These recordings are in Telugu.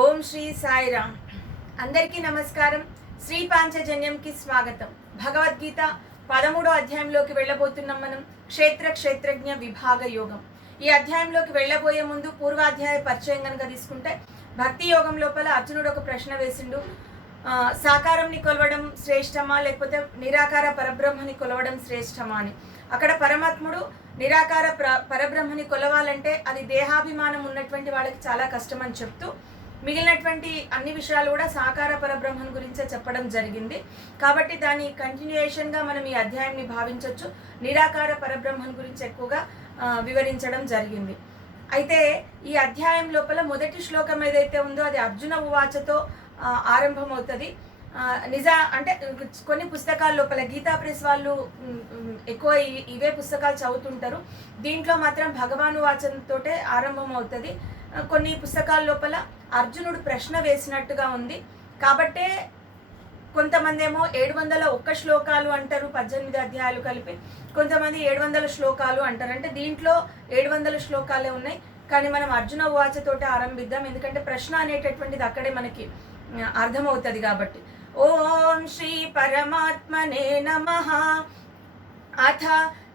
ఓం శ్రీ సాయిరామ్. అందరికీ నమస్కారం. శ్రీ పాంచజన్యంకి స్వాగతం. భగవద్గీత 13వ అధ్యాయంలోకి వెళ్ళబోతున్నాం. మనం క్షేత్రజ్ఞ విభాగ యోగం. ఈ అధ్యాయంలోకి వెళ్ళబోయే ముందు పూర్వాధ్యాయ పరిచయం కనుక తీసుకుంటే, భక్తి యోగం లోపల అర్జునుడు ఒక ప్రశ్న వేసిండు. సాకారంని కొలవడం శ్రేష్టమా లేకపోతే నిరాకార పరబ్రహ్మని కొలవడం శ్రేష్టమా అని. అక్కడ పరమాత్ముడు నిరాకార పరబ్రహ్మని కొలవాలంటే అది దేహాభిమానం ఉన్నటువంటి వాళ్ళకి చాలా కష్టం అని చెప్తూ, మిగిలినటువంటి అన్ని విషయాలు కూడా సాకార పరబ్రహ్మం గురించే చెప్పడం జరిగింది. కాబట్టి దాని కంటిన్యూయేషన్గా మనం ఈ అధ్యాయాన్ని భావించవచ్చు. నిరాకార పరబ్రహ్మం గురించి ఎక్కువగా వివరించడం జరిగింది. అయితే ఈ అధ్యాయం లోపల మొదటి శ్లోకం ఏదైతే ఉందో అది అర్జున ఉవాచతో ఆరంభమవుతుంది. అంటే కొన్ని పుస్తకాల లోపల గీతా ప్రెస్ వాళ్ళు ఎక్కువ ఇవే పుస్తకాలు చదువుతుంటారు. దీంట్లో మాత్రం భగవాను వాచనతోటే ఆరంభం అవుతుంది. కొన్ని పుస్తకాల లోపల అర్జునుడు ప్రశ్న వేసినట్టుగా ఉంది. కాబట్టే కొంతమంది ఏమో 701 శ్లోకాలు అంటారు, 18 అధ్యాయాలు కలిపి. కొంతమంది 700 శ్లోకాలు అంటారు. అంటే దీంట్లో 700 శ్లోకాలే ఉన్నాయి. కానీ మనం అర్జున ఉవాచతోటే ఆరంభిద్దాం, ఎందుకంటే ప్రశ్న అనేటటువంటిది అక్కడే మనకి అర్థమవుతుంది కాబట్టి. ఓం శ్రీ పరమాత్మనే నమః. అథ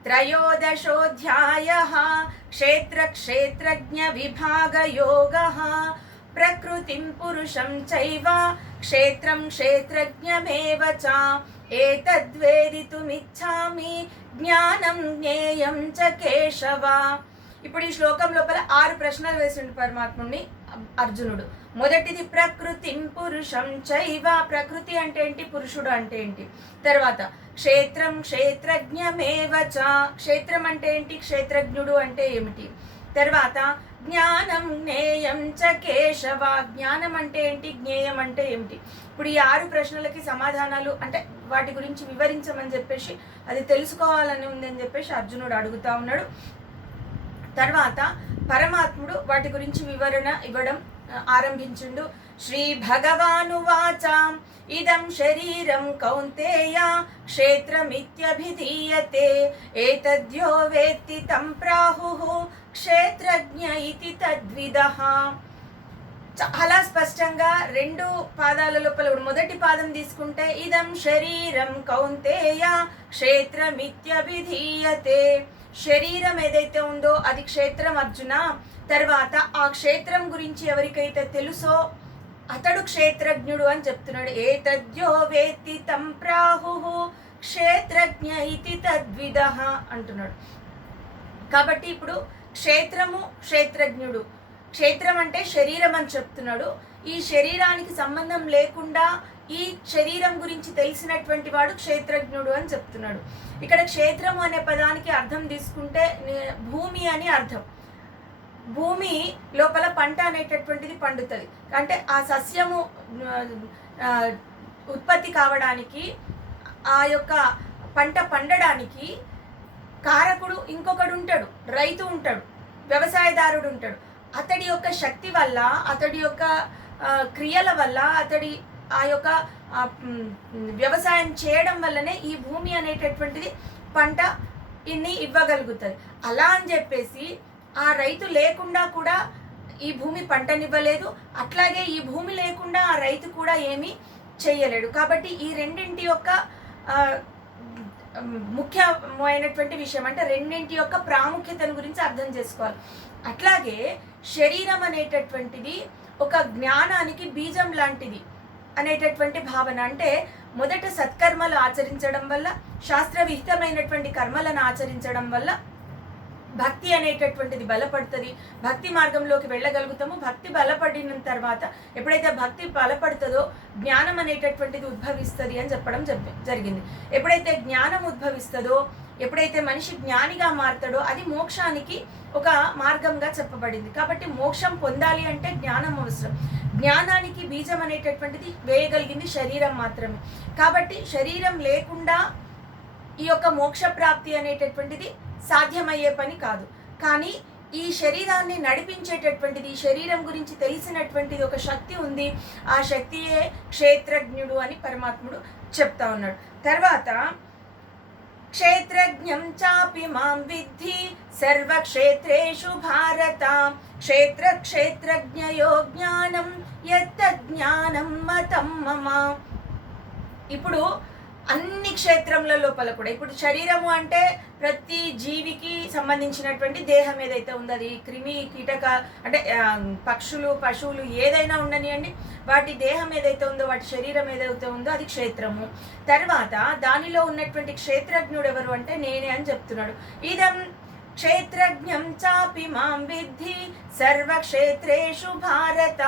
త్రయోదశోऽధ్యాయః క్షేత్రజ్ఞ విభాగ యోగః. ప్రకృతిం పురుషం చైవ క్షేత్రజ్ఞమేవ చ ఏతద్వేదితుమిచ్ఛామి జ్ఞానం జ్ఞేయం చ కేశవ. ఇప్పుడు ఈ శ్లోకం లోపల 6 ప్రశ్నలు వేసిండు పరమాత్ముడిని అర్జునుడు. మొదటిది ప్రకృతిం పురుషం చైవ. ప్రకృతి అంటే ఏంటి, పురుషుడు అంటే ఏంటి. తర్వాత క్షేత్రజ్ఞమేవ చ. క్షేత్రం అంటే ఏంటి, క్షేత్రజ్ఞుడు అంటే ఏమిటి. తర్వాత జ్ఞానం జ్ఞేయం చ కేశవ. జ్ఞానం అంటే ఏంటి, జ్ఞేయం అంటే ఏమిటి. ఇప్పుడు ఈ 6 ప్రశ్నలకి సమాధానాలు అంటే వాటి గురించి వివరించమని చెప్పేసి, అది తెలుసుకోవాలని ఉందని చెప్పేసి అర్జునుడు అడుగుతా ఉన్నాడు. తర్వాత పరమాత్ముడు వాటి గురించి వివరణ ఇవ్వడం ఆరంభించిండు. శ్రీ భగవానువాచ ఇదం శరీరం కౌంతేయ క్షేత్రమిత్యభిధీయతే ఏతద్యో వేత్తి తం ప్రాహుః క్షేత్రజ్ఞ ఇతి తద్విదః. చాలా స్పష్టంగా 2 పాదాల లోపల మొదటి పాదం తీసుకుంటే ఇదం శరీరం కౌంతేయ క్షేత్రమిత్యభిధీయతే. శరీరం ఏదైతే ఉందో అది క్షేత్రం అర్జున. తర్వాత ఆ క్షేత్రం గురించి ఎవరికైతే తెలుసో అతడు క్షేత్రజ్ఞుడు అని చెప్తున్నాడు. ఏతద్యో వేత్తి తం ప్రాహుః క్షేత్రజ్ఞ ఇతి తద్విదః అంటున్నాడు. కాబట్టి ఇప్పుడు క్షేత్రము, క్షేత్రజ్ఞుడు. క్షేత్రం అంటే శరీరం అని చెప్తున్నాడు. ఈ శరీరానికి సంబంధం లేకుండా ఈ శరీరం గురించి తెలిసినటువంటి వాడు క్షేత్రజ్ఞుడు అని చెప్తున్నాడు. ఇక్కడ క్షేత్రము అనే పదానికి అర్థం తీసుకుంటే భూమి అని అర్థం. భూమి లోపల పంట అనేటటువంటిది పండుతుంది. అంటే ఆ సస్యము ఉత్పత్తి కావడానికి, ఆ యొక్క పంట పండడానికి కారకుడు ఇంకొకడు ఉంటాడు, రైతు ఉంటాడు, వ్యవసాయదారుడు ఉంటాడు. అతడి యొక్క శక్తి వల్ల, అతడి యొక్క క్రియల వల్ల, అతడి ఆ యొక్క వ్యవసాయం చేయడం వల్లనే ఈ భూమి అనేటటువంటిది పంట ఇన్ని ఇవ్వగలుగుతుంది. అలా అని చెప్పేసి ఆ రైతు లేకుండా కూడా ఈ భూమి పంటనివ్వలేదు, అట్లాగే ఈ భూమి లేకుండా ఆ రైతు కూడా ఏమీ చెయ్యలేడు. కాబట్టి ఈ రెండింటి యొక్క ముఖ్యమైనటువంటి విషయం అంటే రెండింటి యొక్క ప్రాముఖ్యతను గురించి అర్థం చేసుకోవాలి. అట్లాగే శరీరం అనేటటువంటిది ఒక జ్ఞానానికి బీజం లాంటిది అనేటటువంటి భావన. అంటే మొదట సత్కర్మలు ఆచరించడం వల్ల, శాస్త్రవిహితమైనటువంటి కర్మలను ఆచరించడం వల్ల భక్తి అనేటటువంటిది బలపడుతుంది. భక్తి మార్గంలోకి వెళ్ళగలుగుతాము. భక్తి బలపడిన తర్వాత ఎప్పుడైతే భక్తి బలపడుతుందో జ్ఞానం అనేటటువంటిది ఉద్భవిస్తుంది అని చెప్పడం జరిగింది. ఎప్పుడైతే జ్ఞానం ఉద్భవిస్తుందో, ఎప్పుడైతే మనిషి జ్ఞానిగా మారుతాడో అది మోక్షానికి ఒక మార్గంగా చెప్పబడింది. కాబట్టి మోక్షం పొందాలి అంటే జ్ఞానం అవసరం. జ్ఞానానికి బీజం అనేటటువంటిది వేయగలిగింది శరీరం మాత్రమే. కాబట్టి శరీరం లేకుండా ఈ యొక్క మోక్ష ప్రాప్తి అనేటటువంటిది సాధ్యమయ్యే పని కాదు. కానీ ఈ శరీరాన్ని నడిపించేటటువంటిది, ఈ శరీరం గురించి తెలిసినటువంటిది ఒక శక్తి ఉంది. ఆ శక్తియే క్షేత్రజ్ఞుడు అని పరమాత్ముడు చెప్తా ఉన్నాడు. తర్వాత क्षेत्रज्ञं चापि मां विद्धि सर्वक्षेत्रेषु भारत क्षेत्रक्षेत्रज्ञयो ज्ञानं यत् మతం మమ. ఇప్పుడు అన్ని క్షేత్రముల లోపల కూడా ఇప్పుడు శరీరము అంటే ప్రతి జీవికి సంబంధించినటువంటి దేహం ఏదైతే ఉందో అది క్రిమి కీటక అంటే పక్షులు పశువులు ఏదైనా ఉండనియండి, వాటి దేహం ఏదైతే ఉందో వాటి శరీరం ఏదైతే ఉందో అది క్షేత్రము. తర్వాత దానిలో ఉన్నటువంటి క్షేత్రజ్ఞుడు ఎవరు అంటే నేనే అని చెప్తున్నాడు. ఇదం క్షేత్రజ్ఞం చాపి మాం విద్ధి సర్వక్షేత్రేషు భారత.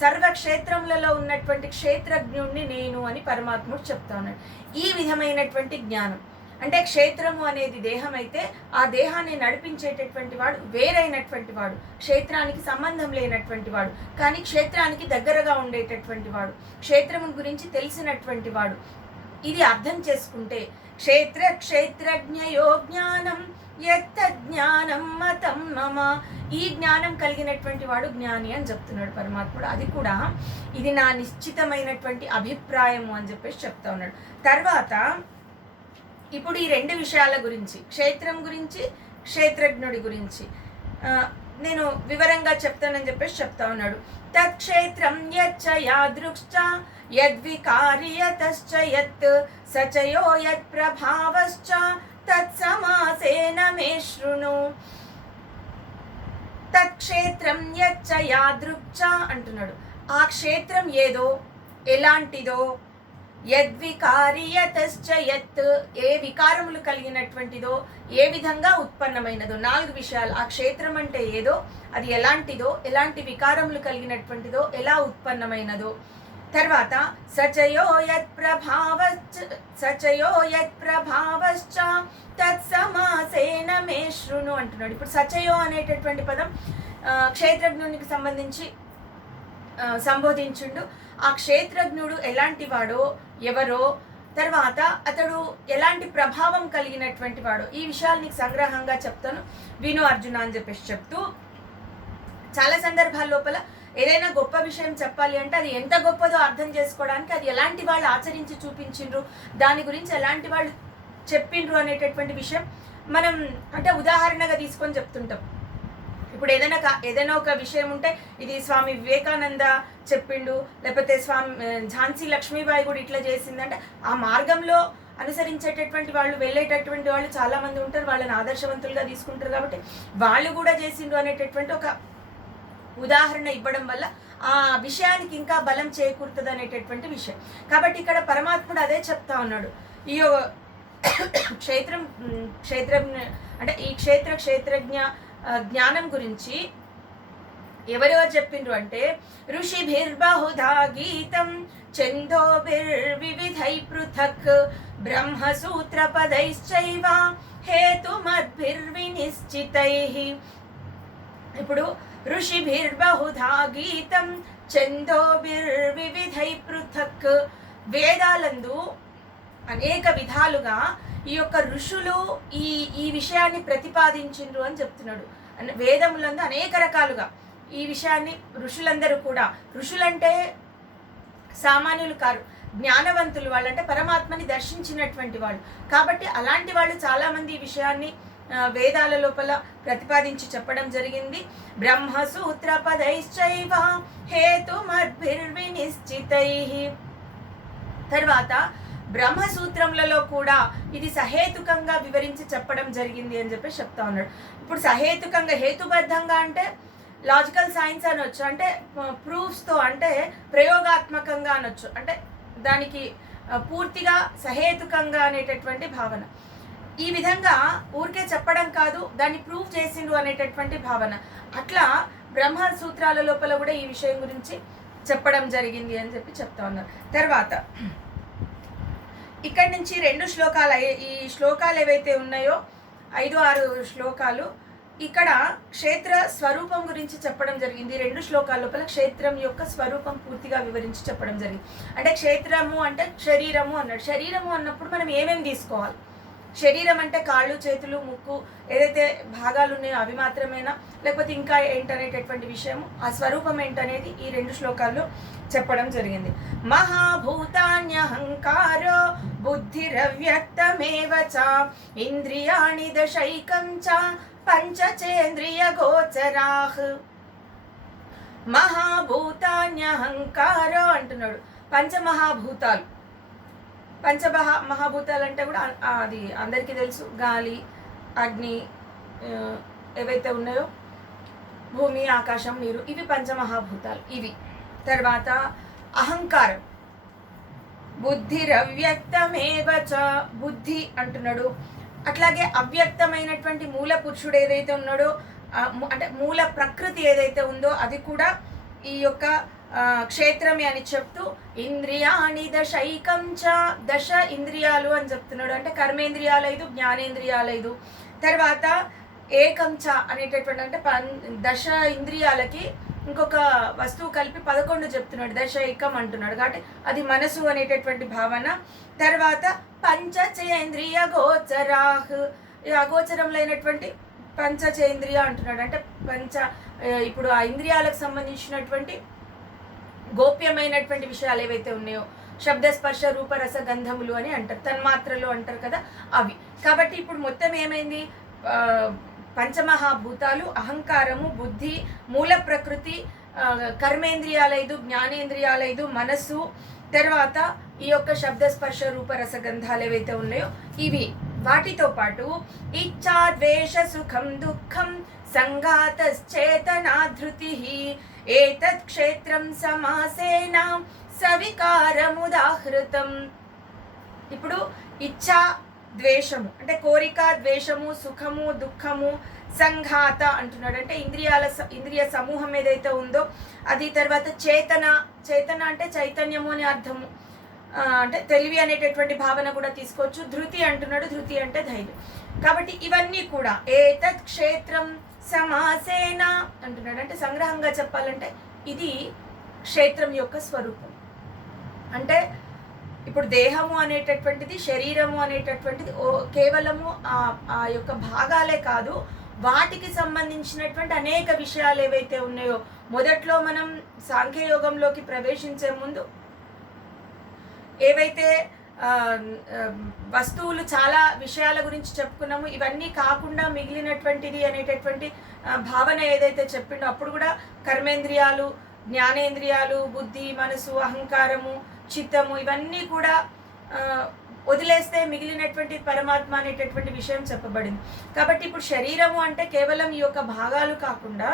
సర్వక్షేత్రములలో ఉన్నటువంటి క్షేత్రజ్ఞుణ్ణి నేను అని పరమాత్ముడు చెప్తా ఉన్నాడు. ఈ విధమైనటువంటి జ్ఞానం అంటే క్షేత్రము అనేది దేహం అయితే ఆ దేహాన్ని నడిపించేటటువంటి వాడు వేరైనటువంటి వాడు, క్షేత్రానికి సంబంధం లేనటువంటి వాడు, కానీ క్షేత్రానికి దగ్గరగా ఉండేటటువంటి వాడు, క్షేత్రము గురించి తెలిసినటువంటి వాడు. ఇది అర్థం చేసుకుంటే క్షేత్ర క్షేత్రజ్ఞయో జ్ఞానం యత్త జ్ఞానం మతం మమ. ఈ జ్ఞానం కలిగినటువంటి వాడు జ్ఞాని అని చెప్తున్నాడు పరమాత్ముడు. అది కూడా ఇది నా నిశ్చితమైనటువంటి అభిప్రాయము అని చెప్పేసి చెప్తా ఉన్నాడు. తర్వాత ఇప్పుడు ఈ రెండు విషయాల గురించి, క్షేత్రం గురించి క్షేత్రజ్ఞుడి గురించి నేను వివరంగా చెప్తానని చెప్పేసి చెప్తా ఉన్నాడు. తత్క్షేత్రం యచ్చ యాదృక్ష యద్వికార్యతశ్చ యత్ సచయో యత్ ప్రభావశ్చ తత్సమాసేన మే శృణు. తత్క్షేత్రం యచ్చ యాదృక్ష అంటున్నాడు. ఆ క్షేత్రం ఏదో ఎలాంటిదో, యద్వికార్యతశ్చ యత్ ఏ వికారములు కలిగినటువంటిదో, ఏ విధంగా ఉత్పన్నమైనదో, 4 విషయాలు. ఆ క్షేత్రం అంటే ఏదో, అది ఎలాంటిదో, ఎలాంటి వికారములు కలిగినటువంటిదో, ఎలా ఉత్పన్నమైనదో. తర్వాత సచయో యత్ ప్రభావశ్చ తత్సమాసేన మే శృణు అంటున్నాడు. ఇప్పుడు సచయో అనేటటువంటి పదం క్షేత్రజ్ఞునికి సంబంధించి సంబోధించుండు. ఆ క్షేత్రజ్ఞుడు ఎలాంటి వాడో, ఎవరో, తర్వాత అతడు ఎలాంటి ప్రభావం కలిగినటువంటి వాడో, ఈ విషయాలు నీకు సంగ్రహంగా చెప్తాను విను అర్జున అని చెప్పేసి చెప్తూ, చాలా సందర్భాల లోపల ఏదైనా గొప్ప విషయం చెప్పాలి అంటే అది ఎంత గొప్పదో అర్థం చేసుకోవడానికి అది ఎలాంటి వాళ్ళు ఆచరించి చూపించిండ్రు, దాని గురించి ఎలాంటి వాళ్ళు చెప్పిండ్రు అనేటటువంటి విషయం మనం అంటే ఉదాహరణగా తీసుకొని చెప్తుంటాం. ఇప్పుడు ఏదైనా ఒక విషయం ఉంటే ఇది స్వామి వివేకానంద చెప్పిండు, లేకపోతే ఝాన్సీ లక్ష్మీబాయి కూడా ఇట్లా చేసిందంటే ఆ మార్గంలో అనుసరించేటటువంటి వాళ్ళు వెళ్ళేటటువంటి వాళ్ళు చాలా మంది ఉంటారు, వాళ్ళని ఆదర్శవంతులుగా తీసుకుంటారు. కాబట్టి వాళ్ళు కూడా చేసిండ్రు అనేటటువంటి ఒక ఉదాహరణ ఇవ్వడం వల్ల ఆ విషయానికి ఇంకా బలం చేకూరుతుంది అనేటటువంటి విషయం. కాబట్టి ఇక్కడ పరమాత్ముడు అదే చెప్తా ఉన్నాడు. ఈ క్షేత్రం అంటే ఈ క్షేత్రజ్ఞ జ్ఞానం గురించి ఎవరెవరు చెప్పిండ్రు అంటే ఋషిభిర్బహుధా గీతం ఛందోభిర్వివిధై పృథక్ బ్రహ్మసూత్రపదైశ్చైవ హేతుమద్భిర్వినిశ్చితైః. ఇప్పుడు ఋషిభిర్బహుధా గీతం ఛందోభిర్వివిధై పృథక్. వేదాలందు అనేక విధాలుగా ఈ యొక్క ఋషులు ఈ విషయాన్ని ప్రతిపాదించిండ్రు అని చెప్తున్నాడు. వేదములందు అనేక రకాలుగా ఈ విషయాన్ని ఋషులందరూ కూడా, ఋషులంటే సామాన్యులు కారు, జ్ఞానవంతులు, వాళ్ళంటే పరమాత్మని దర్శించినటువంటి వాళ్ళు. కాబట్టి అలాంటి వాళ్ళు చాలామంది ఈ విషయాన్ని వేదాల లోపల ప్రతిపాదించి చెప్పడం జరిగింది. బ్రహ్మసూత్రపదైశ్చైవ హేతుమద్భిర్వినిశ్చితైః. తర్వాత బ్రహ్మసూత్రములలో కూడా ఇది సహేతుకంగా వివరించి చెప్పడం జరిగింది అని చెప్పి చెప్తా ఉన్నాడు. ఇప్పుడు సహేతుకంగా, హేతుబద్ధంగా అంటే లాజికల్ సైన్స్ అనొచ్చు, అంటే ప్రూఫ్స్తో, అంటే ప్రయోగాత్మకంగా అనొచ్చు, అంటే దానికి పూర్తిగా సహేతుకంగా అనేటటువంటి భావన. ఈ విధంగా ఊరికే చెప్పడం కాదు, దాన్ని ప్రూవ్ చేసిండు అనేటటువంటి భావన. అట్లా బ్రహ్మసూత్రాల లోపల కూడా ఈ విషయం గురించి చెప్పడం జరిగింది అని చెప్పి చెప్తా ఉన్నారు. తర్వాత ఇక్కడి నుంచి 2 శ్లోకాలు, ఈ శ్లోకాలు ఏవైతే ఉన్నాయో 5-6 శ్లోకాలు ఇక్కడ క్షేత్ర స్వరూపం గురించి చెప్పడం జరిగింది. 2 శ్లోకాల లోపల క్షేత్రం యొక్క స్వరూపం పూర్తిగా వివరించి చెప్పడం జరిగింది. అంటే క్షేత్రము అంటే శరీరము అన్నాడు. శరీరము అన్నప్పుడు మనం ఏమేమి తీసుకోవాలి? శరీరం అంటే కాళ్ళు, చేతులు, ముక్కు, ఏదైతే భాగాలు ఉన్నాయో అవి మాత్రమేనా, లేకపోతే ఇంకా ఏంటనేటటువంటి విషయము, ఆ స్వరూపం ఏంటనేది ఈ 2 శ్లోకాల్లో చెప్పడం జరిగింది. మహాభూతాన్యహంకారో బుద్ధిరవ్యక్తమేవ చ ఇంద్రియాణి దశైకం చ పంచచేంద్రియ గోచరాః. మహాభూతాన్యహంకారో అంటున్నాడు పంచమహాభూతాలు. మహాభూతాలు అంటే కూడా అది అందరికీ తెలుసు. గాలి, అగ్ని ఏవైతే ఉన్నాయో, భూమి, ఆకాశం, నీరు, ఇవి పంచమహాభూతాలు ఇవి. తర్వాత అహంకారం, బుద్ధిరవ్యక్తమేవ చ, బుద్ధి అంటున్నాడు. అట్లాగే అవ్యక్తమైనటువంటి మూల పురుషుడు ఏదైతే ఉన్నాడో, అంటే మూల ప్రకృతి ఏదైతే ఉందో అది కూడా ఈ యొక్క క్షేత్రమే అని చెప్తూ, ఇంద్రియాణి దశైకం చ, దశ ఇంద్రియాలు అని చెప్తున్నాడు. అంటే కర్మేంద్రియాలు 5, జ్ఞానేంద్రియాలు 5. తర్వాత ఏకం చ అనేటటువంటి, అంటే దశ ఇంద్రియాలకి ఇంకొక వస్తువు కలిపి 11 చెప్తున్నాడు. దశ ఏకం అంటున్నాడు కాబట్టి అది మనసు అనేటటువంటి భావన. తర్వాత పంచచేంద్రియ గోచరాహ్, అగోచరంలో అయినటువంటి పంచచేంద్రియ అంటున్నాడు. అంటే ఇప్పుడు ఆ ఇంద్రియాలకు సంబంధించినటువంటి గోప్యమైనటువంటి విషయాలు ఏవైతే ఉన్నాయో, శబ్ద, స్పర్శ, రూప, రస, గంధములు అని అంటారు, తన్మాత్రలు అంటారు కదా, అవి. కాబట్టి ఇప్పుడు మొత్తం ఏమైంది, పంచమహాభూతాలు, అహంకారము, బుద్ధి, మూల ప్రకృతి, కర్మేంద్రియాలు 5, జ్ఞానేంద్రియాలు 5, మనస్సు, తర్వాత ఈ యొక్క శబ్ద, స్పర్శ, రూప, రస, గంధాలు ఏవైతే ఉన్నాయో ఇవి. వాటితో పాటు ఇచ్చా, ద్వేష, సుఖం, దుఃఖం, సంఘాతశ్చేతనా ధృతి, ఏతత్ క్షేత్రం సమాసేన సవికారముదాహృతం. ఇప్పుడు ఇచ్చా, ద్వేషము అంటే కోరిక, ద్వేషము, సుఖము, దుఃఖము, సంఘాత అంటున్నాడు. అంటే ఇంద్రియ సమూహం ఏదైతే ఉందో అది. తర్వాత చేతన అంటే చైతన్యము అని అర్థము, అంటే తెలివి అనేటటువంటి భావన కూడా తీసుకోవచ్చు. ధృతి అంటున్నాడు, ధృతి అంటే ధైర్యం. కాబట్టి ఇవన్నీ కూడా ఏతత్ క్షేత్రం సమాసేన అంటున్నాడు. అంటే సంగ్రహంగా చెప్పాలంటే ఇది క్షేత్రం యొక్క స్వరూపం. అంటే ఇప్పుడు దేహము అనేటటువంటిది, శరీరము అనేటటువంటిది కేవలము ఆ యొక్క భాగాలే కాదు, వాటికి సంబంధించినటువంటి అనేక విషయాలు ఏవైతే ఉన్నాయో. మొదట్లో మనం సాంఖ్యయోగంలోకి ప్రవేశించే ముందు ఏవైతే వస్తువులు చాలా విషయాల గురించి చెప్పుకున్నాము, ఇవన్నీ కాకుండా మిగిలినటువంటిది అనేటటువంటి భావన ఏదైతే చెప్పిండో అప్పుడు కూడా కర్మేంద్రియాలు, జ్ఞానేంద్రియాలు, బుద్ధి, మనసు, అహంకారము, చిత్తము, ఇవన్నీ కూడా వదిలేస్తే మిగిలినటువంటి పరమాత్మ అనేటటువంటి విషయం చెప్పబడింది. కాబట్టి ఇప్పుడు శరీరము అంటే కేవలం ఈ యొక్క భాగాలు కాకుండా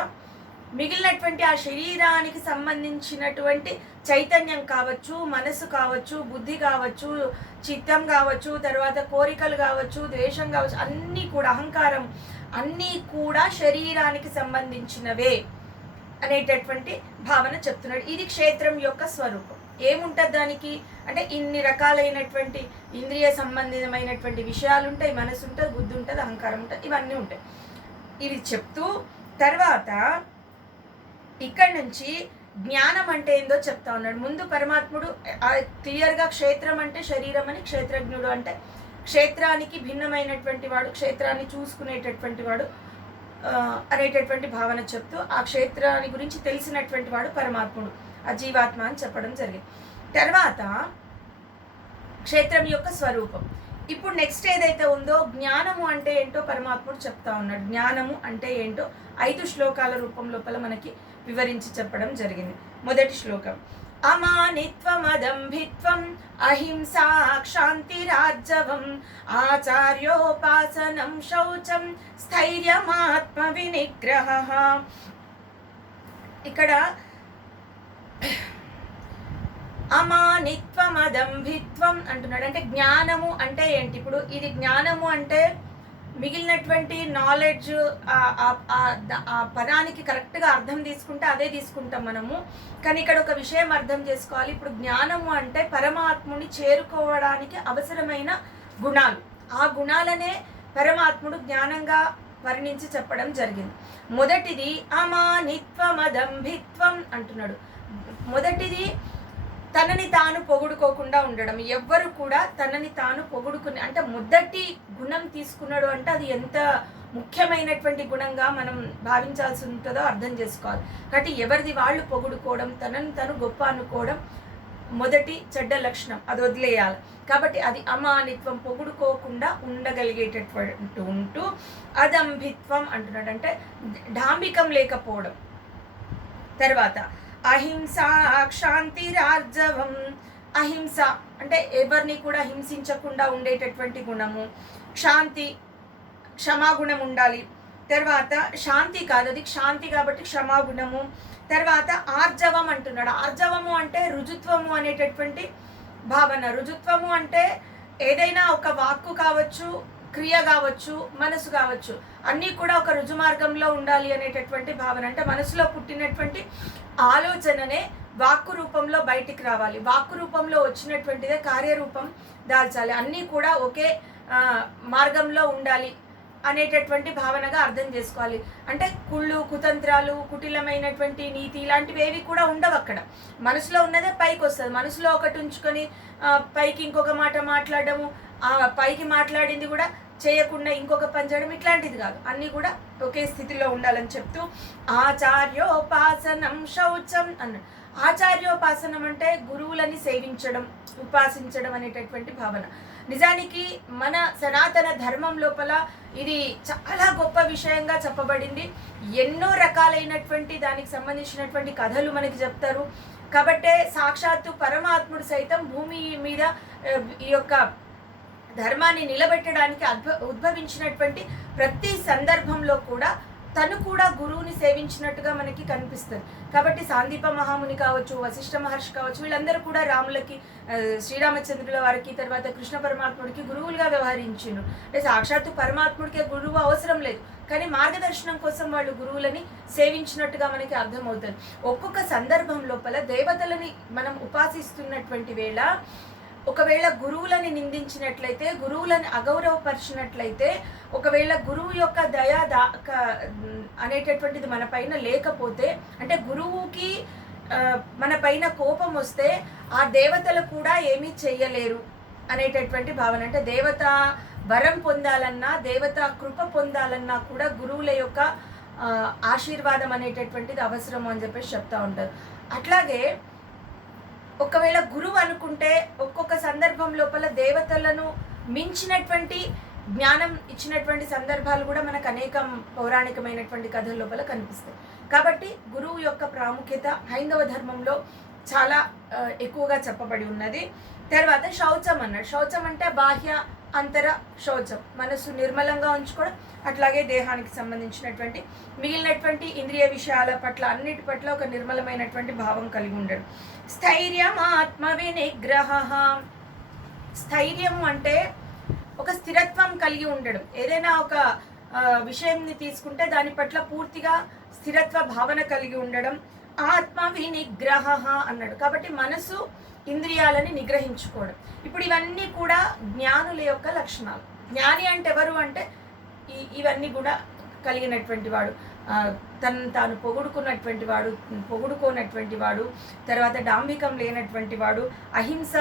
మిగిలినటువంటి ఆ శరీరానికి సంబంధించినటువంటి చైతన్యం కావచ్చు, మనసు కావచ్చు, బుద్ధి కావచ్చు, చిత్తం కావచ్చు, తర్వాత కోరికలు కావచ్చు, ద్వేషం కావచ్చు, అన్నీ కూడా, అహంకారం అన్నీ కూడా శరీరానికి సంబంధించినవే అనేటటువంటి భావన చెప్తున్నాడు. ఇది క్షేత్రం యొక్క స్వరూపం. ఏముంటుంది దానికి అంటే ఇన్ని రకాలైనటువంటి ఇంద్రియ సంబంధితమైనటువంటి విషయాలు ఉంటాయి, మనసు ఉంటుంది, బుద్ధి ఉంటుంది, అహంకారం ఉంటుంది, ఇవన్నీ ఉంటాయి. ఇవి చెప్తూ తర్వాత ఇక్కడ నుంచి జ్ఞానం అంటే ఏందో చెప్తా ఉన్నాడు. ముందు పరమాత్ముడు క్లియర్గా క్షేత్రం అంటే శరీరం అని, క్షేత్రజ్ఞుడు అంటే క్షేత్రానికి భిన్నమైనటువంటి వాడు, క్షేత్రాన్ని చూసుకునేటటువంటి వాడు అనేటటువంటి భావన చెప్తూ ఆ క్షేత్రాన్ని గురించి తెలిసినటువంటి వాడు పరమాత్ముడు, ఆ జీవాత్మ అని చెప్పడం జరిగింది. తర్వాత క్షేత్రం యొక్క స్వరూపం. ఇప్పుడు నెక్స్ట్ ఏదైతే ఉందో జ్ఞానము అంటే ఏంటో పరమాత్ముడు చెప్తా ఉన్నాడు. జ్ఞానము అంటే ఏంటో 5 శ్లోకాల రూపం లోపల మనకి వివరించి చెప్పడం జరిగింది. మొదటి శ్లోకం, అమానిత్వమదంభిత్వం అహింసా క్షాంతిరార్జవం ఆచార్యోపాసనం శౌచం స్థైర్యమాత్మ వినిగ్రహ. ఇక్కడ అమానిత్వమదంభిత్వం అంటున్నాడు. అంటే జ్ఞానము అంటే ఏంటి? ఇప్పుడు ఇది జ్ఞానము అంటే మిగిలినటువంటి నాలెడ్జ్ ఆ పదానికి కరెక్ట్గా అర్థం తీసుకుంటే అదే తీసుకుంటాం మనము. కానీ ఇక్కడ ఒక విషయం అర్థం చేసుకోవాలి. ఇప్పుడు జ్ఞానము అంటే పరమాత్ముని చేరుకోవడానికి అవసరమైన గుణాలు. ఆ గుణాలనే పరమాత్ముడు జ్ఞానంగా వర్ణించి చెప్పడం జరిగింది. మొదటిది అమానిత్వమదంభిత్వం అంటున్నాడు. మొదటిది తనని తాను పొగుడుకోకుండా ఉండడం. ఎవ్వరు కూడా తనని తాను పొగుడుకుని, అంటే మొదటి గుణం తీసుకున్నాడు అంటే అది ఎంత ముఖ్యమైనటువంటి గుణంగా మనం భావించాల్సి ఉంటుందో అర్థం చేసుకోవాలి. కాబట్టి ఎవరిది వాళ్ళు పొగుడుకోవడం, తనని తను గొప్ప అనుకోవడం మొదటి చెడ్డ లక్షణం, అది వదిలేయాలి. కాబట్టి అది అమానిత్వం, పొగుడుకోకుండా ఉండగలిగేటటువంటి ఉంటూ అదంభిత్వం అంటున్నాడు. అంటే డాంబికం లేకపోవడం. తర్వాత అహింస క్షాంతిరార్జవం. అహింస అంటే ఎవరిని కూడా హింసించకుండా ఉండేటటువంటి గుణము. క్షాంతి క్షమాగుణం ఉండాలి. తర్వాత శాంతి కాదు, అది శాంతి కాబట్టి క్షమాగుణము. తర్వాత ఆర్జవం అంటున్నాడు. ఆర్జవము అంటే రుజుత్వము అనేటటువంటి భావన. రుజుత్వము అంటే ఏదైనా ఒక వాక్కు కావచ్చు, క్రియ కావచ్చు, మనసు కావచ్చు, అన్నీ కూడా ఒక రుజు మార్గంలో ఉండాలి అనేటటువంటి భావన. అంటే మనసులో పుట్టినటువంటి ఆలోచననే వాక్కు రూపంలో బయటికి రావాలి. వాక్కు రూపంలో వచ్చినటువంటిదే కార్యరూపం దాల్చాలి. అన్నీ కూడా ఒకే మార్గంలో ఉండాలి అనేటటువంటి భావనగా అర్థం చేసుకోవాలి. అంటే కుళ్ళు, కుతంత్రాలు, కుటిలమైనటువంటి నీతి ఇలాంటివి ఏవి కూడా ఉండవు అక్కడ. మనసులో ఉన్నదే పైకి వస్తుంది. మనసులో ఒకటి ఉంచుకొని పైకి ఇంకొక మాట మాట్లాడము, ఆ పైకి మాట్లాడింది కూడా చేయకుండా ఇంకొక పని చేయడం ఇట్లాంటిది కాదు. అన్నీ కూడా ఒకే స్థితిలో ఉండాలని చెప్తూ ఆచార్యోపాసనం శౌచం అన్నాడు. ఆచార్యోపాసనం అంటే గురువులని సేవించడం, ఉపాసించడం అనేటటువంటి భావన. నిజానికి మన సనాతన ధర్మం లోపల ఇది చాలా గొప్ప విషయంగా చెప్పబడింది. ఎన్నో రకాలైనటువంటి దానికి సంబంధించినటువంటి కథలు మనకి చెప్తారు. కాబట్టే సాక్షాత్తు పరమాత్ముడు సైతం భూమి మీద ఈ యొక్క ధర్మాన్ని నిలబెట్టడానికి ఉద్భవించినటువంటి ప్రతి సందర్భంలో కూడా తను కూడా గురువుని సేవించినట్టుగా మనకి కనిపిస్తుంది. కాబట్టి సాందీప మహాముని కావచ్చు, వశిష్ఠ మహర్షి కావచ్చు, వీళ్ళందరూ కూడా రాములకి, శ్రీరామచంద్రుల వారికి, తర్వాత కృష్ణ పరమాత్ముడికి గురువులుగా వ్యవహరించిండ్రు. అంటే సాక్షాత్తు పరమాత్ముడికి గురువు అవసరం లేదు, కానీ మార్గదర్శనం కోసం వాళ్ళు గురువులని సేవించినట్టుగా మనకి అర్థమవుతుంది. ఒక్కొక్క సందర్భం లోపల దేవతలని మనం ఉపాసిస్తున్నటువంటి వేళ ఒకవేళ గురువులని నిందించినట్లయితే, గురువులని అగౌరవపరిచినట్లయితే, ఒకవేళ గురువు యొక్క దయ అనేటటువంటిది మన పైన లేకపోతే, అంటే గురువుకి మన పైన కోపం వస్తే ఆ దేవతలు కూడా ఏమీ చెయ్యలేరు అనేటటువంటి భావన. అంటే దేవత వరం పొందాలన్నా, దేవత కృప పొందాలన్నా కూడా గురువుల యొక్క ఆశీర్వాదం అనేటటువంటిది అవసరం అని చెప్పేసి చెప్తా ఉంటారు. అట్లాగే ఒకవేళ గురువు అనుకుంటే ఒక్కొక్క సందర్భం లోపల దేవతలను మించినటువంటి జ్ఞానం ఇచ్చినటువంటి సందర్భాలు కూడా మనకు అనేకం పౌరాణికమైనటువంటి కథల లోపల కనిపిస్తాయి. కాబట్టి గురువు యొక్క ప్రాముఖ్యత హైందవ ధర్మంలో చాలా ఎక్కువగా చెప్పబడి ఉన్నది. తర్వాత శౌచం అన్నాడు. శౌచం అంటే బాహ్య అంతర శౌచం, మనసు నిర్మలంగా ఉంచుకోవడం, అట్లాగే దేహానికి సంబంధించినటువంటి మిగిలినటువంటి ఇంద్రియ విషయాల పట్ల అన్నిటి పట్ల ఒక నిర్మలమైనటువంటి భావం కలిగి ఉండడం. స్థైర్యం ఆత్మ వినిగ్రహ. స్థైర్యం అంటే ఒక స్థిరత్వం కలిగి ఉండడం. ఏదైనా ఒక విషయంని తీసుకుంటే దాని పట్ల పూర్తిగా స్థిరత్వ భావన కలిగి ఉండడం. ఆత్మ వినిగ్రహ అన్నాడు. కాబట్టి మనసు ఇంద్రియాలని నిగ్రహించుకోవడం. ఇప్పుడు ఇవన్నీ కూడా జ్ఞానుల యొక్క లక్షణాలు. జ్ఞాని అంటే ఎవరు అంటే ఇవన్నీ కూడా కలిగినటువంటి వాడు, తను తాను పొగుడుకున్నటువంటి వాడు, పొగుడుకోనటువంటి వాడు, తర్వాత డాంబికం లేనటువంటి వాడు, అహింస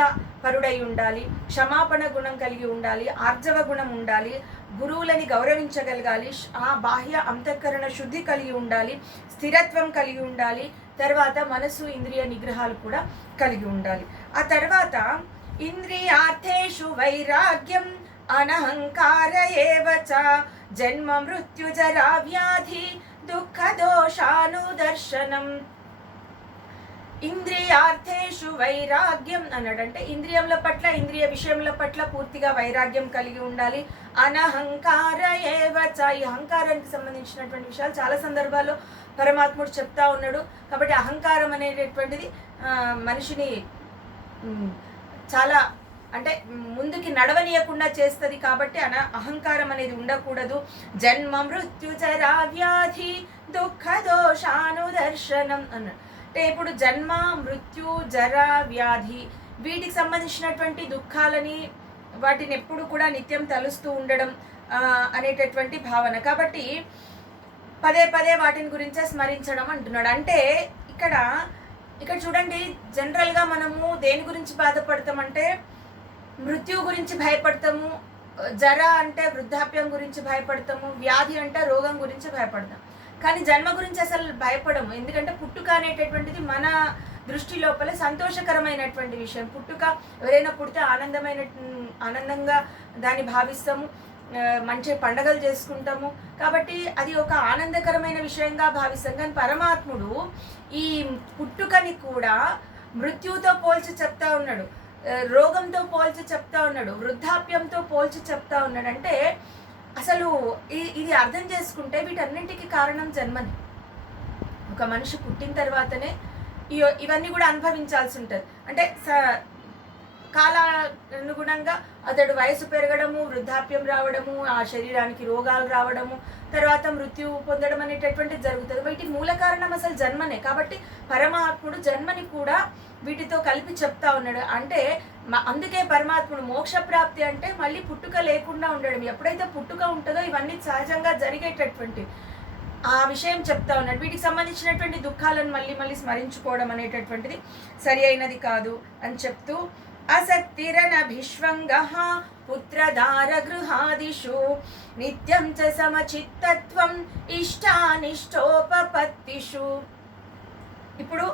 పరుడై ఉండాలి, క్షమాపణ గుణం కలిగి ఉండాలి, ఆర్జవ గుణం ఉండాలి, గురువులని గౌరవించగలగాలి, ఆ బాహ్య అంతఃకరణ శుద్ధి కలిగి ఉండాలి, స్థిరత్వం కలిగి ఉండాలి, తర్వాత మనసు ఇంద్రియ నిగ్రహాలు కూడా కలిగి ఉండాలి. ఆ తర్వాత ఇంద్రియార్థేషు వైరాగ్యం అనహంకార ఏవ చ జన్మ మృత్యుజరా వ్యాధి దుఃఖ దోషానుదర్శనం. ఇంద్రియార్థేషు వైరాగ్యం అన్నాడు. అంటే ఇంద్రియముల పట్ల, ఇంద్రియ విషయముల పట్ల పూర్తిగా వైరాగ్యం కలిగి ఉండాలి. అనహంకార ఏవ చ. ఈ అహంకారానికి సంబంధించినటువంటి విషయాలు చాలా సందర్భాల్లో పరమాత్ముడు చెప్తా ఉన్నాడు. కాబట్టి అహంకారం అనేటటువంటిది మనిషిని చాలా అంటే ముందుకి నడవనీయకుండా చేస్తుంది. కాబట్టి అహంకారం అనేది ఉండకూడదు. జన్మ మృత్యు జరా వ్యాధి దుఃఖ దోషానుదర్శనం అన్నాడు. అంటే ఇప్పుడు జన్మ మృత్యు జర వ్యాధి వీటికి సంబంధించినటువంటి దుఃఖాలని, వాటిని ఎప్పుడు కూడా నిత్యం తలుస్తూ ఉండడం అనేటటువంటి భావన. కాబట్టి పదే పదే వాటిని గురించే స్మరించడం అంటున్నాడు. అంటే ఇక్కడ చూడండి, జనరల్గా మనము దేని గురించి బాధపడతామంటే మృత్యువు గురించి భయపడతాము, జర అంటే వృద్ధాప్యం గురించి భయపడతాము, వ్యాధి అంటే రోగం గురించి భయపడతాం. కానీ జన్మ గురించి అసలు భయపడము. ఎందుకంటే పుట్టుక అనేటటువంటిది మన దృష్టి లోపల సంతోషకరమైనటువంటి విషయం. పుట్టుక ఎవరైనా పుడితే ఆనందంగా దాన్ని భావిస్తాము. మంచి పండగలు చేసుకుంటాము. కాబట్టి అది ఒక ఆనందకరమైన విషయంగా భావిస్తాం. కానీ పరమాత్ముడు ఈ పుట్టుకని కూడా మృత్యువుతో పోల్చి చెప్తా ఉన్నాడు, రోగంతో పోల్చి చెప్తా ఉన్నాడు, వృద్ధాప్యంతో పోల్చి చెప్తా ఉన్నాడు. అంటే అసలు ఇది అర్థం చేసుకుంటే వీటన్నింటికి కారణం జన్మని. ఒక మనిషి పుట్టిన తర్వాతనే ఇవన్నీ కూడా అనుభవించాల్సి ఉంటుంది. అంటే కాలానుగుణంగా అతడు వయసు పెరగడము, వృద్ధాప్యం రావడము, ఆ శరీరానికి రోగాలు రావడము, తర్వాత మృత్యు పొందడం అనేటటువంటిది జరుగుతుంది. వీటి మూల కారణం అసలు జన్మనే. కాబట్టి పరమాత్ముడు జన్మని కూడా వీటితో కలిపి చెప్తా ఉన్నాడు. అంటే అందుకే పరమాత్ముడు మోక్షప్రాప్తి అంటే మళ్ళీ పుట్టుక లేకుండా ఉండడం. ఎప్పుడైతే పుట్టుక ఉంటుందో ఇవన్నీ సహజంగా జరిగేటటువంటి ఆ విషయం చెప్తా ఉన్నాడు. వీటికి సంబంధించినటువంటి దుఃఖాలను మళ్ళీ మళ్ళీ స్మరించుకోవడం అనేటటువంటిది సరి అయినది కాదు అని చెప్తూ, అసక్తిరనభిష్వంగః పుత్రదార గృహాదిషు నిత్యం చ సమచిత్తత్వం ఇష్టానిష్టోపపత్తిషు. ఇప్పుడు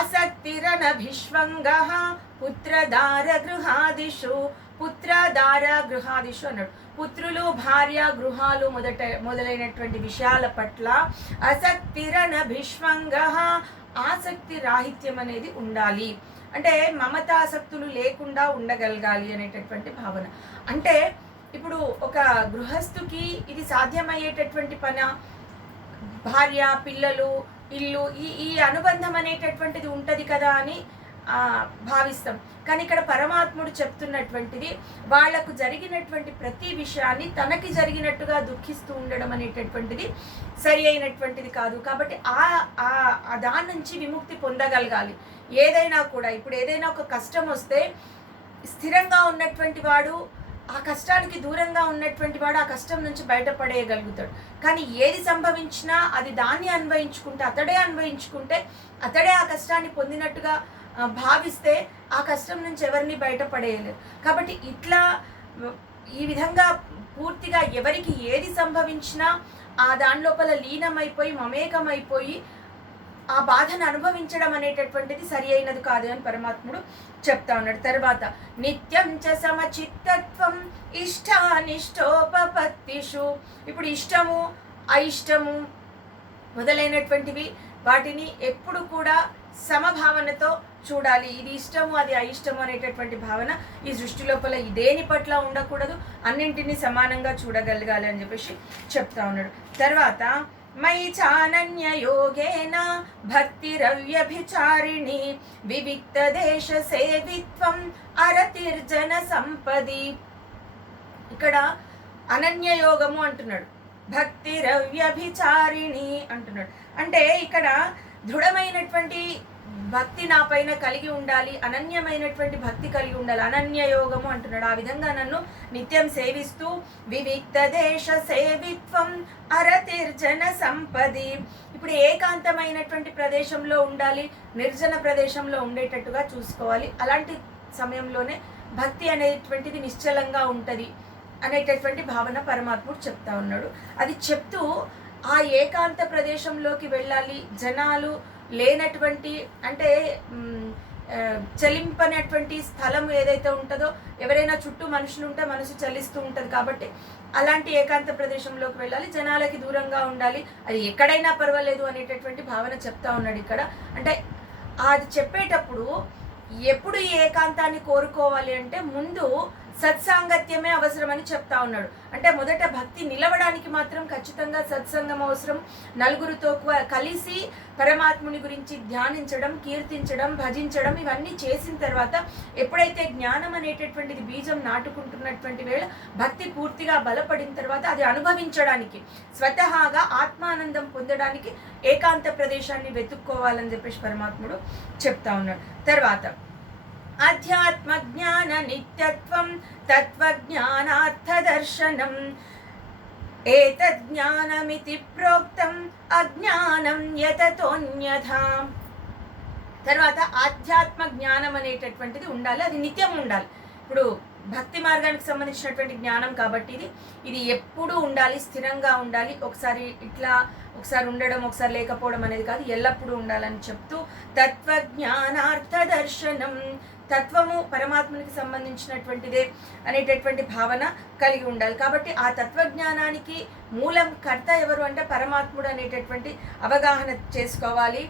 అసక్తిరనభిష్వంగః పుత్రదార గృహాదిషు, పుత్రదార గృహాదిషు అన్నాడు. పుత్రులు, భార్య, గృహాలు మొదలైనటువంటి విషయాల పట్ల అసక్తిరనభిష్వంగః ఆసక్తి రాహిత్యం అనేది ఉండాలి. అంటే మమతాసక్తులు లేకుండా ఉండగలగాలి అనేటటువంటి భావన. అంటే ఇప్పుడు ఒక గృహస్థుకి ఇది సాధ్యమయ్యేటటువంటి పని, భార్య, పిల్లలు, ఇల్లు, ఈ అనుబంధం అనేటటువంటిది ఉంటుంది కదా అని భావిస్తాం. కానీ ఇక్కడ పరమాత్ముడు చెప్తున్నటువంటిది వాళ్లకు జరిగినటువంటి ప్రతి విషయాన్ని తనకి జరిగినట్టుగా దుఃఖిస్తూ ఉండడం అనేటటువంటిది సరి అయినటువంటిది కాదు. కాబట్టి దాని నుంచి విముక్తి పొందగలగాలి. ఏదైనా కూడా ఇప్పుడు ఏదైనా ఒక కష్టం వస్తే స్థిరంగా ఉన్నటువంటి వాడు, ఆ కష్టానికి దూరంగా ఉన్నటువంటి వాడు ఆ కష్టం నుంచి బయటపడేయగలుగుతాడు. కానీ ఏది సంభవించినా అది దాన్ని అన్వయించుకుంటే, అతడే ఆ కష్టాన్ని పొందినట్టుగా భావిస్తే ఆ కష్టం నుంచి ఎవరిని బయటపడేయలేరు. కాబట్టి ఇట్లా ఈ విధంగా పూర్తిగా ఎవరికి ఏది సంభవించినా ఆ దాని లోపల లీనమైపోయి మమేకమైపోయి ఆ బాధను అనుభవించడం అనేటటువంటిది సరి అయినది కాదు అని పరమాత్ముడు చెప్తా ఉన్నాడు. తర్వాత నిత్యం చ సమచిత్తత్వం ఇష్టానిష్టోపపత్తిషు. ఇప్పుడు ఇష్టము, అయిష్టము మొదలైనటువంటివి వాటిని ఎప్పుడు కూడా సమభావనతో చూడాలి. ఇది ఇష్టము, అది అయిష్టము అనేటటువంటి భావన ఈ సృష్టి లోపల దేని పట్ల ఉండకూడదు. అన్నింటినీ సమానంగా చూడగలగాలి అని చెప్పేసి చెప్తా ఉన్నాడు. తర్వాత మయి చానన్య యోగేన భక్తిరవ్యభిచారిణి వివిక్త దేశ సేవిత్వం అరతిర్జన సంపది. ఇక్కడ అనన్య యోగము అంటున్నాడు, భక్తిరవ్యభిచారిణి అంటున్నాడు. అంటే ఇక్కడ దృఢమైనటువంటి భక్తి నా పైన కలిగి ఉండాలి, అనన్యమైనటువంటి భక్తి కలిగి ఉండాలి, అనన్య యోగము అంటున్నాడు. ఆ విధంగా నన్ను నిత్యం సేవిస్తూ వివిక్త దేశ సేవిత్వం అరతిర్జన సంపది. ఇప్పుడు ఏకాంతమైనటువంటి ప్రదేశంలో ఉండాలి, నిర్జన ప్రదేశంలో ఉండేటట్టుగా చూసుకోవాలి. అలాంటి సమయంలోనే భక్తి అనేటువంటిది నిశ్చలంగా ఉంటుంది అనేటటువంటి భావన పరమాత్ముడు చెప్తా ఉన్నాడు. అది చెప్తూ ఆ ఏకాంత ప్రదేశంలోకి వెళ్ళాలి, జనాలు లేనటువంటి అంటే చలింపనటువంటి స్థలం ఏదైతే ఉంటుందో, ఎవరైనా చుట్టూ మనుషులు ఉంటే మనసు చలిస్తూ ఉంటుంది. కాబట్టి అలాంటి ఏకాంత ప్రదేశంలోకి వెళ్ళాలి, జనాలకి దూరంగా ఉండాలి, అది ఎక్కడైనా పర్వాలేదు అనేటటువంటి భావన చెప్తా ఉన్నాడు ఇక్కడ. అంటే అది చెప్పేటప్పుడు ఎప్పుడు ఈ ఏకాంతాన్ని కోరుకోవాలి అంటే ముందు సత్సాంగత్యమే అవసరమని చెప్తా ఉన్నాడు. అంటే మొదట భక్తి నిలవడానికి మాత్రం ఖచ్చితంగా సత్సంగం అవసరం. నలుగురితో కలిసి పరమాత్ముని గురించి ధ్యానించడం, కీర్తించడం, భజించడం ఇవన్నీ చేసిన తర్వాత ఎప్పుడైతే జ్ఞానం అనేటటువంటిది బీజం నాటుకుంటున్నటువంటి వేళ భక్తి పూర్తిగా బలపడిన తర్వాత అది అనుభవించడానికి, స్వతహాగా ఆత్మానందం పొందడానికి ఏకాంత ప్రదేశాన్ని వెతుక్కోవాలని చెప్పేసి పరమాత్ముడు చెప్తా ఉన్నాడు. తర్వాత అధ్యాత్మ జ్ఞాన నిత్యత్వం తత్వజ్ఞానార్థ దర్శనం ఏతజ్ఞానమితి ప్రోక్తం అజ్ఞానం యతతోన్యథా. తర్వాత ఆధ్యాత్మ జ్ఞానం అనేటటువంటిది ఉండాలి, అది నిత్యం ఉండాలి. ఇప్పుడు భక్తి మార్గానికి సంబంధించినటువంటి జ్ఞానం కాబట్టి ఇది ఎప్పుడూ ఉండాలి, స్థిరంగా ఉండాలి. ఒకసారి ఇట్లా ఒకసారి ఉండడం ఒకసారి లేకపోవడం అనేది కాదు, ఎల్లప్పుడూ ఉండాలని చెప్తూ తత్వజ్ఞానార్థ దర్శనం, తత్వము పరమాత్మనికి సంబంధించినటువంటిదే అనేటటువంటి భావన కలిగి ఉండాలి. కాబట్టి ఆ తత్వజ్ఞానానికి మూలం కర్త ఎవరు అంటే పరమాత్ముడు అనేటటువంటి అవగాహన చేసుకోవాలి.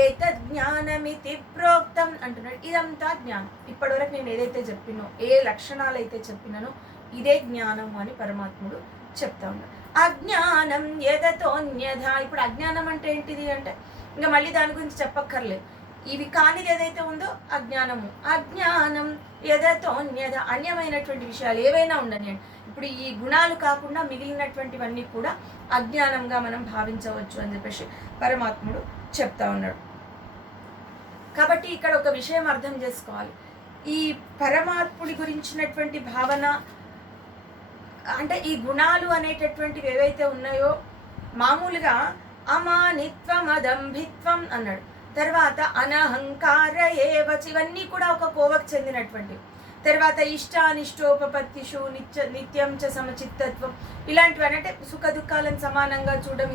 ఏతజ్ఞానమితి ప్రోక్తం అంటున్నాడు. ఇదంతా జ్ఞానం. ఇప్పటివరకు నేను ఏదైతే చెప్పినో, ఏ లక్షణాలు అయితే చెప్పినానో ఇదే జ్ఞానం అని పరమాత్ముడు చెప్తా ఉన్నాడు. అజ్ఞానం యదతోన్యథ. ఇప్పుడు అజ్ఞానం అంటే ఏంటిది అంటే ఇంకా మళ్ళీ దాని గురించి చెప్పక్కర్లేదు. ఇవి కానిది ఏదైతే ఉందో అజ్ఞానము. అజ్ఞానం యదతోన్యథ, అన్యమైనటువంటి విషయాలు ఏవైనా ఉండని. ఇప్పుడు ఈ గుణాలు కాకుండా మిగిలినటువంటివన్నీ కూడా అజ్ఞానంగా మనం భావించవచ్చు అని చెప్పేసి పరమాత్ముడు చెప్తా ఉన్నాడు. కాబట్టి ఇక్కడ ఒక విషయం అర్థం చేసుకోవాలి. ఈ పరమాత్ముడి గురించినటువంటి భావన అంటే ఈ గుణాలు అనేటటువంటివి ఏవైతే ఉన్నాయో, మామూలుగా అమానిత్వం అదంభిత్వం అన్నాడు. తర్వాత అనహంకార ఏవచి, ఇవన్నీ కూడా ఒక కోవకు చెందినటువంటివి. తర్వాత ఇష్టానిష్టోపపత్తిషు నిత్యం చ సమచిత్తత్వం, ఇలాంటివి అంటే సుఖ దుఃఖాలను సమానంగా చూడడం,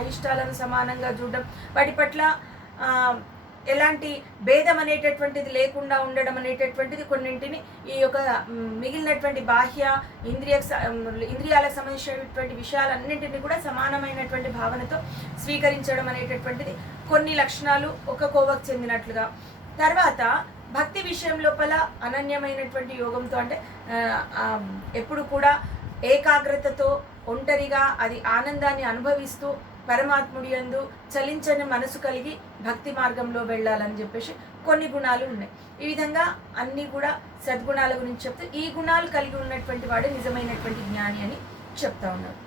అయిష్టాలను సమానంగా చూడడం, వాటి పట్ల ఎలాంటి భేదం అనేటటువంటిది లేకుండా ఉండడం అనేటటువంటిది కొన్నింటిని ఈ యొక్క మిగిలినటువంటి బాహ్య ఇంద్రియాలకు సంబంధించినటువంటి విషయాలన్నింటినీ కూడా సమానమైనటువంటి భావనతో స్వీకరించడం అనేటటువంటిది కొన్ని లక్షణాలు ఒక కోవకు చెందినట్లుగా. తర్వాత భక్తి విషయం లోపల అనన్యమైనటువంటి యోగంతో అంటే ఎప్పుడు కూడా ఏకాగ్రతతో ఒంటరిగా అది ఆనందాన్ని అనుభవిస్తూ పరమాత్ముడి యందు చలించని మనసు కలిగి భక్తి మార్గంలో వెళ్ళాలని చెప్పేసి కొన్ని గుణాలు ఉన్నాయి. ఈ విధంగా అన్నీ కూడా సద్గుణాల గురించి చెప్తూ ఈ గుణాలు కలిగి ఉన్నటువంటి వాడే నిజమైనటువంటి జ్ఞాని అని చెప్తా ఉన్నారు.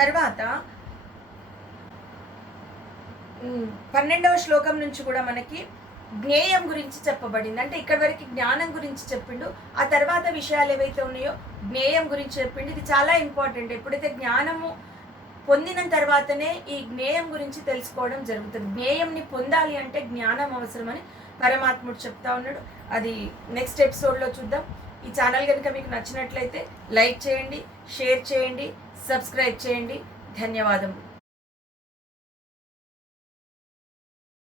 తర్వాత 12వ శ్లోకం నుంచి కూడా మనకి జ్ఞేయం గురించి చెప్పబడింది. అంటే ఇక్కడ వరకు జ్ఞానం గురించి చెప్పిండు, ఆ తర్వాత విషయాలు ఏవైతే ఉన్నాయో జ్ఞేయం గురించి చెప్పిండు. ఇది చాలా ఇంపార్టెంట్. ఎప్పుడైతే జ్ఞానము పొందిన తర్వాతనే ఈ జ్ఞేయం గురించి తెలుసుకోవడం జరుగుతుంది. జ్ఞేయంని పొందాలి అంటే జ్ఞానం అవసరమని పరమాత్ముడు చెప్తా ఉన్నాడు. అది నెక్స్ట్ ఎపిసోడ్లో చూద్దాం. ఈ ఛానల్ కనుక మీకు నచ్చినట్లయితే లైక్ చేయండి, షేర్ చేయండి, సబ్స్క్రైబ్ చేయండి. ధన్యవాదములు.